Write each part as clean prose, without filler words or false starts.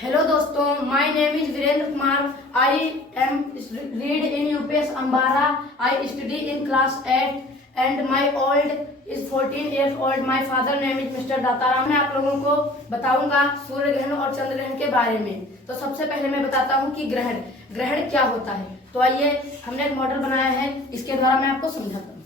Hello दोस्तों, my name is Virendra Kumar. I am read in UPS Ambara. I study in class 8 and my old is 14 years old। My father name is mister Dataram. मैं आप लोगों को बताऊंगा सूर्य ग्रहण और चंद्र ग्रहण के बारे में। तो सबसे पहले मैं बताता हूं कि ग्रहण क्या होता है। तो आइए, हमने एक मॉडल बनाया है, इसके द्वारा मैं आपको समझाता हूँ।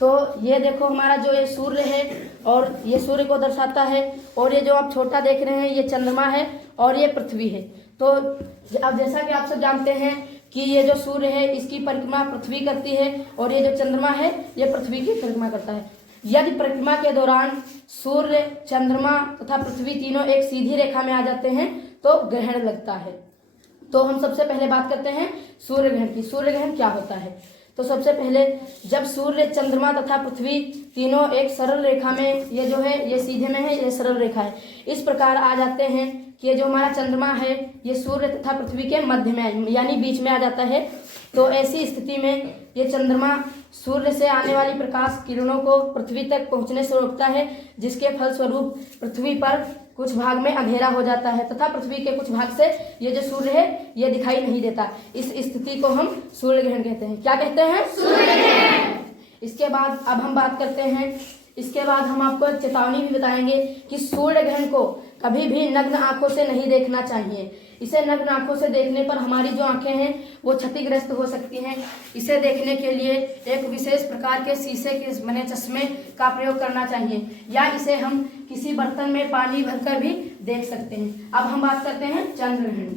तो ये देखो, हमारा जो ये सूर्य है और ये सूर्य को दर्शाता है, और ये जो आप छोटा देख रहे हैं ये चंद्रमा है और ये पृथ्वी है। तो अब जैसा कि आप सब जानते हैं कि ये जो सूर्य है इसकी परिक्रमा पृथ्वी करती है, और ये जो चंद्रमा है ये पृथ्वी की परिक्रमा करता है। यदि परिक्रमा के दौरान सूर्य, चंद्रमा तथा पृथ्वी तीनों एक सीधी रेखा में आ जाते हैं तो ग्रहण लगता है। तो हम सबसे पहले बात करते हैं सूर्य ग्रहण की। सूर्य ग्रहण क्या होता है? तो सबसे पहले जब सूर्य, चंद्रमा तथा पृथ्वी तीनों एक सरल रेखा में, ये जो है ये सीधे में है, ये सरल रेखा है, इस प्रकार आ जाते हैं कि ये जो हमारा चंद्रमा है ये सूर्य तथा पृथ्वी के मध्य में यानी बीच में आ जाता है। तो ऐसी स्थिति में ये चंद्रमा सूर्य से आने वाली प्रकाश किरणों को पृथ्वी तक पहुंचने से रोकता है, जिसके फलस्वरूप पृथ्वी पर कुछ भाग में अंधेरा हो जाता है तथा पृथ्वी के कुछ भाग से ये जो सूर्य है ये दिखाई नहीं देता। इस स्थिति को हम सूर्य ग्रहण कहते हैं। क्या कहते हैं? सूर्य ग्रहण। इसके बाद अब हम बात करते हैं, इसके बाद हम आपको एक चेतावनी भी बताएंगे कि सूर्य ग्रहण को कभी भी नग्न आंखों से नहीं देखना चाहिए। इसे नग्न आंखों से देखने पर हमारी जो आंखें हैं वो क्षतिग्रस्त हो सकती हैं। इसे देखने के लिए एक विशेष प्रकार के शीशे के बने चश्मे का प्रयोग करना चाहिए, या इसे हम किसी बर्तन में पानी भरकर भी देख सकते हैं। अब हम बात करते हैं चंद्र ग्रहण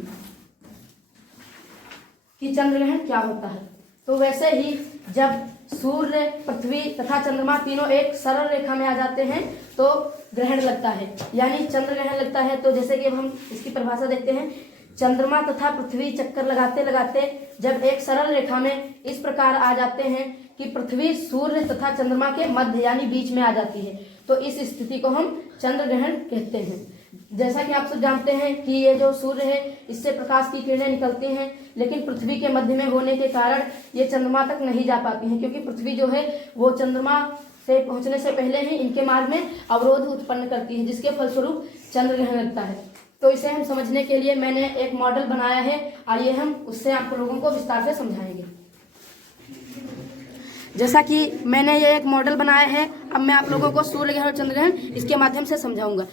कि चंद्र ग्रहण क्या होता है। तो वैसे ही जब सूर्य, पृथ्वी तथा चंद्रमा तीनों एक सरल रेखा में आ जाते हैं तो ग्रहण लगता है, यानी चंद्र ग्रहण लगता है। तो जैसे कि अब हम इसकी परिभाषा देखते हैं, चंद्रमा तथा पृथ्वी चक्कर लगाते लगाते जब एक सरल रेखा में इस प्रकार आ जाते हैं कि पृथ्वी सूर्य तथा चंद्रमा के मध्य यानी बीच में आ जाती है, तो इस स्थिति को हम चंद्र ग्रहण कहते हैं। जैसा कि आप सब जानते हैं कि ये जो सूर्य है इससे प्रकाश की किरणें निकलती हैं, लेकिन पृथ्वी के मध्य में होने के कारण ये चंद्रमा तक नहीं जा पाती हैं, क्योंकि पृथ्वी जो है वो चंद्रमा से पहुंचने से पहले ही इनके मार्ग में अवरोध उत्पन्न करती है, जिसके फलस्वरूप चंद्र ग्रहण लगता है। तो इसे हम समझने के लिए मैंने एक मॉडल बनाया है, आइए हम उससे आप लोगों को विस्तार से समझाएंगे। जैसा कि मैंने ये एक मॉडल बनाया है, अब मैं आप लोगों को सूर्य ग्रहण और चंद्र ग्रहण इसके माध्यम से समझाऊंगा।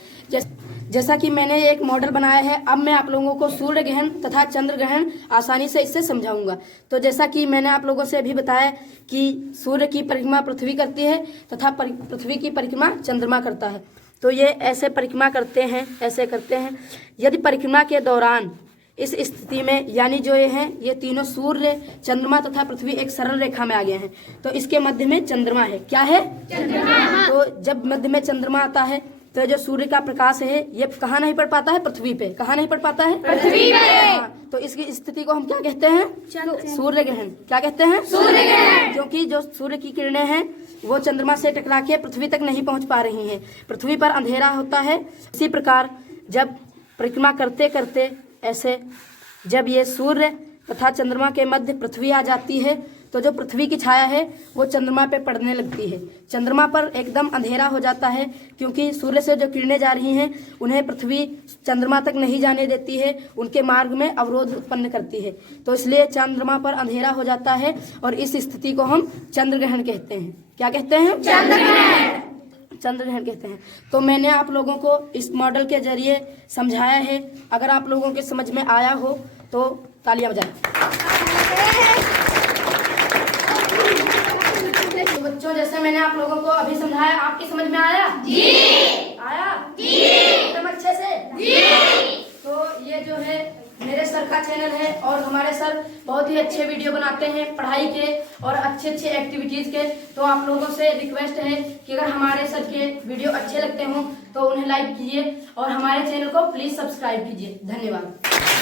जैसा कि मैंने ये एक मॉडल बनाया है, अब मैं आप लोगों को सूर्य ग्रहण तथा चंद्र ग्रहण आसानी से इससे समझाऊंगा। तो जैसा कि मैंने आप लोगों से अभी बताया कि सूर्य की परिक्रमा पृथ्वी करती है तथा पृथ्वी की परिक्रमा चंद्रमा करता है। तो ये ऐसे परिक्रमा करते हैं, ऐसे करते हैं। यदि परिक्रमा के दौरान इस स्थिति में, यानी जो ये हैं ये तीनों सूर्य, चंद्रमा तथा पृथ्वी एक सरल रेखा में आ गए हैं, तो इसके मध्य में चंद्रमा है। क्या है? चंद्रमा। तो जब मध्य में चंद्रमा आता है तो जो सूर्य का प्रकाश है ये कहाँ नहीं पड़ पाता है? पृथ्वी पे। कहाँ नहीं पड़ पाता है? पृथ्वी पे। तो इसकी स्थिति को हम क्या कहते हैं? सूर्य ग्रहण। क्या कहते हैं? सूर्य ग्रहण। क्योंकि जो सूर्य की किरणें हैं वो चंद्रमा से टकरा के पृथ्वी तक नहीं पहुंच पा रही हैं, पृथ्वी पर अंधेरा होता है। इसी प्रकार जब परिक्रमा करते करते ऐसे जब ये सूर्य तथा चंद्रमा के मध्य पृथ्वी आ जाती है तो जो पृथ्वी की छाया है वो चंद्रमा पे पड़ने लगती है। चंद्रमा पर एकदम अंधेरा हो जाता है, क्योंकि सूर्य से जो किरणें जा रही हैं उन्हें पृथ्वी चंद्रमा तक नहीं जाने देती है, उनके मार्ग में अवरोध उत्पन्न करती है। तो इसलिए चंद्रमा पर अंधेरा हो जाता है और इस स्थिति को हम चंद्र ग्रहण कहते हैं। क्या कहते हैं? चंद्र ग्रहण। चंद्र ग्रहण कहते हैं। तो मैंने आप लोगों को इस मॉडल के जरिए समझाया है। अगर आप लोगों के समझ में आया हो तो तालियां बजाएं। तो बच्चों, जैसे मैंने आप लोगों को अभी समझाया, आपकी समझ में आया? जी। आया? जी। एकदम अच्छे से? जी। तो ये जो है मेरे सर का चैनल है और हमारे सर बहुत ही अच्छे वीडियो बनाते हैं पढ़ाई के और अच्छे अच्छे एक्टिविटीज के। तो आप लोगों से रिक्वेस्ट है कि अगर हमारे सर के वीडियो अच्छे लगते हों तो उन्हें लाइक कीजिए और हमारे चैनल को प्लीज सब्सक्राइब कीजिए। धन्यवाद।